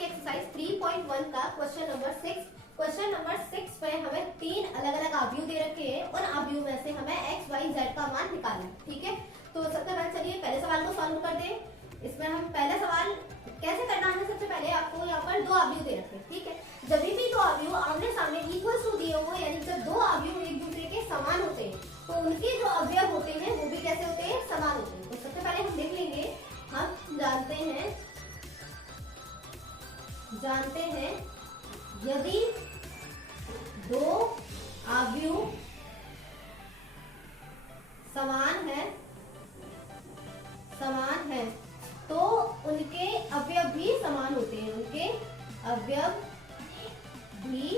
की एक्सरसाइज 3.1 का question number 6। Question number 6 में हमें 3 अलग अलग अवयव दे रखे हैं। उन अवयव में से हमें x, y, z का मान निकालना है। ठीक है, तो सबसे पहले चलिए पहले सवाल को सॉल्व कर दें। इसमें हम पहला सवाल कैसे करना है, सबसे पहले आपको यहाँ पर दो अवयव दे रखे हैं। ठीक है, जब भी दो अवयव आमने सामने इक्वल टू दिए हुए, यानी जब दो अवयव एक दूसरे के समान होते हैं तो उनके जो अवयव होते हैं वो भी कैसे होते हैं, समान होते हैं। तो सबसे पहले हम देख लेंगे, हम जानते हैं यदि दो अवयव समान है तो उनके अवयव भी समान होते हैं, उनके अवयव भी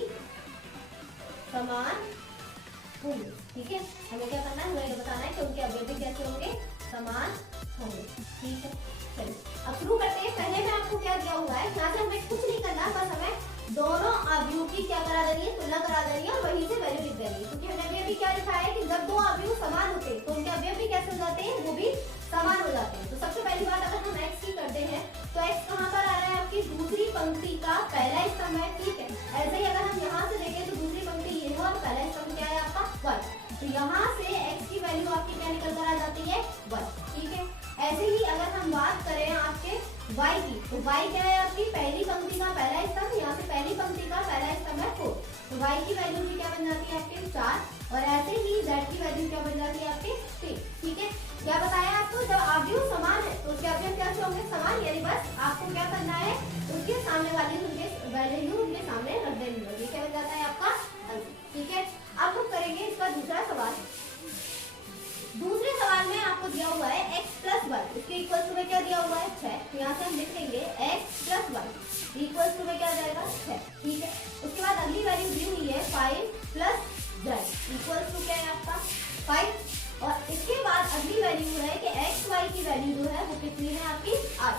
समान होंगे। ठीक है, हमें क्या करना है, हमें बताना है कि उनके अवयव भी कैसे होंगे, समान होंगे। ठीक है, चलिए अब शुरू करते हैं। पहले में आपको क्या दिया हुआ है, यहाँ से हमें कुछ नहीं करना, बस हमें दोनों अवयव की क्या करा देनी है, तुलना करा देनी है और वहीं से वैल्यू लिख देनी है। क्योंकि हमने अभी क्या लिखा है कि जब दो अवयव समान होते हैं तो उनके अवयव भी कैसे हो जाते हैं, वो भी समान हो जाते हैं। तो सबसे पहली बात, अगर हम x की करते हैं तो x कहाँ पर आ रहा है, आपकी दूसरी पंक्ति का पहला स्तंभ है। ठीक है, ऐसे ही अगर हम यहाँ से देखें तो दूसरी पंक्ति ये है और पहला स्तंभ क्या है आपका, 1। तो यहाँ से x की वैल्यू आपकी क्या निकल कर आ जाती है, 1। ठीक है, ऐसे ही अगर हम बात करें आपके y की, तो y क्या है आपकी पहली पंक्ति का पहला स्तंभ, यहाँ से पहली पंक्ति का पहला स्तंभ है 4। तो y की वैल्यू भी क्या बन जाती है आपके 4, और ऐसे ही z की वैल्यू क्या बन जाती है आपके 3। ठीक है, क्या बताया आपको, जब अवयव समान है तो उसके अवयव क्या होंगे, समान। यानी बस आपको क्या करना है, उनके सामने वाली उनके वैल्यू उनके सामने रख देनी है। ये क्या बन जाता है आपका आंसर। ठीक है, अब हम करेंगे इसका दूसरा सवाल। दूसरे सवाल में आपको दिया हुआ है x प्लस वाई, इसके इक्वल टू में क्या दिया हुआ है, 6। यहाँ से हम लिख लेंगे x plus Y equal to में क्या आ जाएगा, 6। ठीक है, उसके बाद अगली वैल्यू दी हुई है 5 प्लस z इक्वल टू क्या है आपका 5, और इसके बाद अगली वैल्यू है कि x y की वैल्यू जो है वो कितनी है आपकी 8।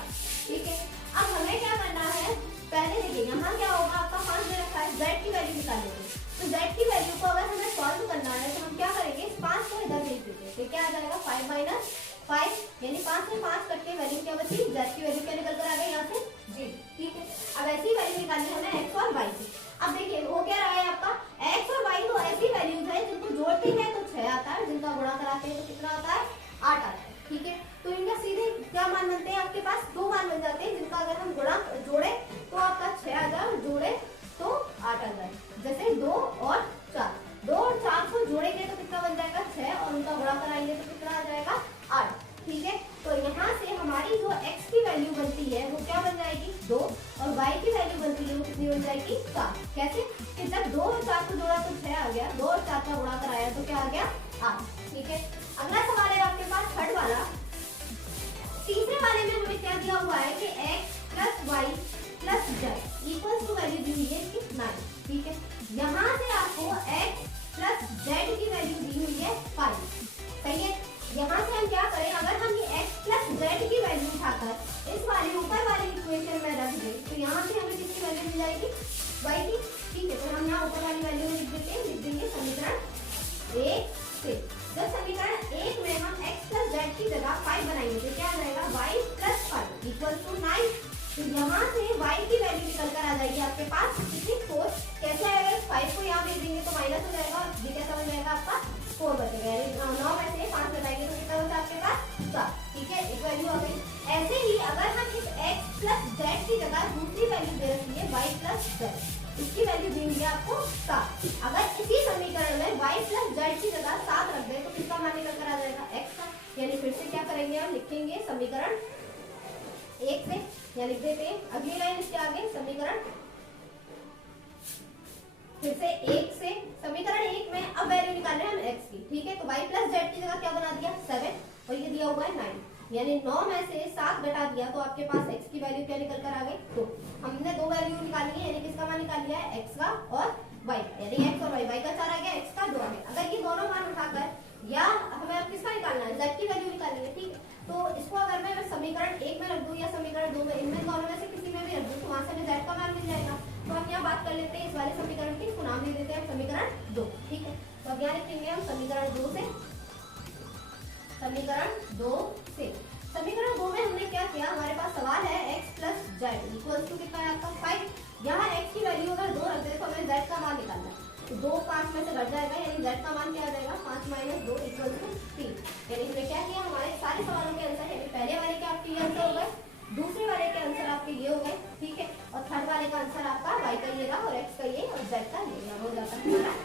ठीक है, अब हमें क्या करना है, पहले देखिए यहाँ क्या होगा, आपका 5 दे रखा है, z की वैल्यू निकालेंगे। तो z की वैल्यू को अगर हमें सॉल्व करना है तो हम क्या करेंगे, 5 को इधर भेज देते हैं। तो क्या आ जाएगा 5 माइनस 5, यानी 5 से 5 कट के वैल्यू क्या बची, z की वैल्यू क्या निकल कर आ गई यहाँ से 0। ठीक है, अब ऐसी वैल्यू निकालनी है हमें x और y की। अब देखिए वो क्या रहा है आपका, x और y तो ऐसी वैल्यूज है जिनको जोड़ते हैं तो 6 आता है, जिनका गुणा कराते हैं तो कितना आता है, 8 आता है। ठीक है, तो इनका सीधे क्या मान बनते हैं, आपके पास दो मान बन जाते हैं, जिनका अगर हम गुणा जोड़े तो आपका 6 आ जाए, जोड़े तो 8 आ जाए। जैसे 2 और 4, 2 और 4 को जोड़ेंगे तो कितना बन जाएगा 6, और उनका गुणा कराएंगे तो कितना आ जाएगा 8। ठीक है, तो यहाँ से हमारी जो x की वैल्यू बनती है वो क्या बन जाएगी 2, और y की वैल्यू बनती है वो कितनी बन जाएगी 4। कैसे कि जब 2 और 4 को जोड़ा तो 6 आ गया, 2 और 4 का गुणा कराया तो क्या आ गया 8। ठीक है, अगला सवाल है आपके पास थर्ड वाला। तीसरे वाले में हमें क्या दिया हुआ है कि x plus Y plus z equal to value दी हुई है कि 9। ठीक है, यहाँ से आपको x प्लस z की वैल्यू दी हुई है 5। सही है, यहाँ से हम क्या करें, अगर हम ये x प्लस z की वैल्यू उठाकर इस वाले ऊपर वाले इक्वेशन में रख दें तो यहाँ से हमें किसकी वैल्यू मिल जाएगी, y की। ठीक है, तो हम यहाँ ऊपर वाली वैल्यू में लिख देंगे समीकरण 1 से। जब समीकरण 1 में हम x प्लस z की जगह 5 बनाएंगे तो क्या आ जाएगा, y प्लस 5 इक्वल टू 9। तो यहाँ से y की वैल्यू निकल कर आ जाएगी आपके पास कितनी, 4। कैसे आएगा, 5 को यहाँ भेज देंगे तो माइनस हो जाएगा, और ये कैसा बन जाएगा आपका 4 बचेगा, यानी 9 में से 5 घटाएंगे तो कितना बचा आपके पास 4। ठीक है, एक वैल्यू आ गई। ऐसे ही अगर हम इस x प्लस z की जगह दूसरी वैल्यू दे रखी है y प्लस z, इसकी वैल्यू दी हुई है आपको 7। अगर इसी समीकरण में y प्लस z की जगह 7 रख दें तो किसका मान निकल कर आ जाएगा, x का। यानी फिर से क्या करेंगे, हम लिखेंगे समीकरण 1 से, या लिख देते हैं अगली लाइन इसके आगे, समीकरण फिर से 1 से, समीकरण 1 में अब वैल्यू निकाल रहे हैं हम x की। ठीक है, तो y प्लस z की जगह क्या बना दिया 7, और ये दिया हुआ है 9, यानी 9 में से 7 घटा दिया तो आपके पास x की वैल्यू क्या निकल कर आ गई 2। हमने दो वैल्यू निकाली है, यानी किसका मान निकाल लिया है, x का और y का, यानी x और y का 4 आ गया, x का 2 आ गया। अगर ये दोनों मान उठाकर, या हमें अब किसका निकालना है, z की वैल्यू निकालनी है। ठीक है, तो इसको अगर मैं समीकरण 1 में रख दूं या समीकरण 2 में, इनमें दोनों में से किसी में भी रख दूं तो वहां से हमें z का मान मिल जाएगा। तो हम यहाँ बात कर लेते हैं इस वाले समीकरण की, इसको नाम दे देते हैं समीकरण 2। ठीक है, तो अब यहाँ लिखेंगे हम समीकरण 2 से, समीकरण 2 से समीकरण 2 में हमने क्या किया, हमारे पास सवाल है x plus Z equal to कितना है आपका 5। यहाँ x की वैल्यू अगर 2 रख दे तो हमें z का मान निकालना है, तो 2 5 में से घट जाएगा, यानी z का मान क्या आ जाएगा 5 माइनस 2 इक्वल टू 3। यानी हमने क्या किया, हमारे सारे सवालों के आंसर, यानी पहले वाले के आपके ये आंसर हो गए, दूसरे वाले के आंसर आपके ये हो गए, ठीक है, और थर्ड वाले का आंसर आपका y का ये रहा और x का ये और z का ये हो जाता है हमारा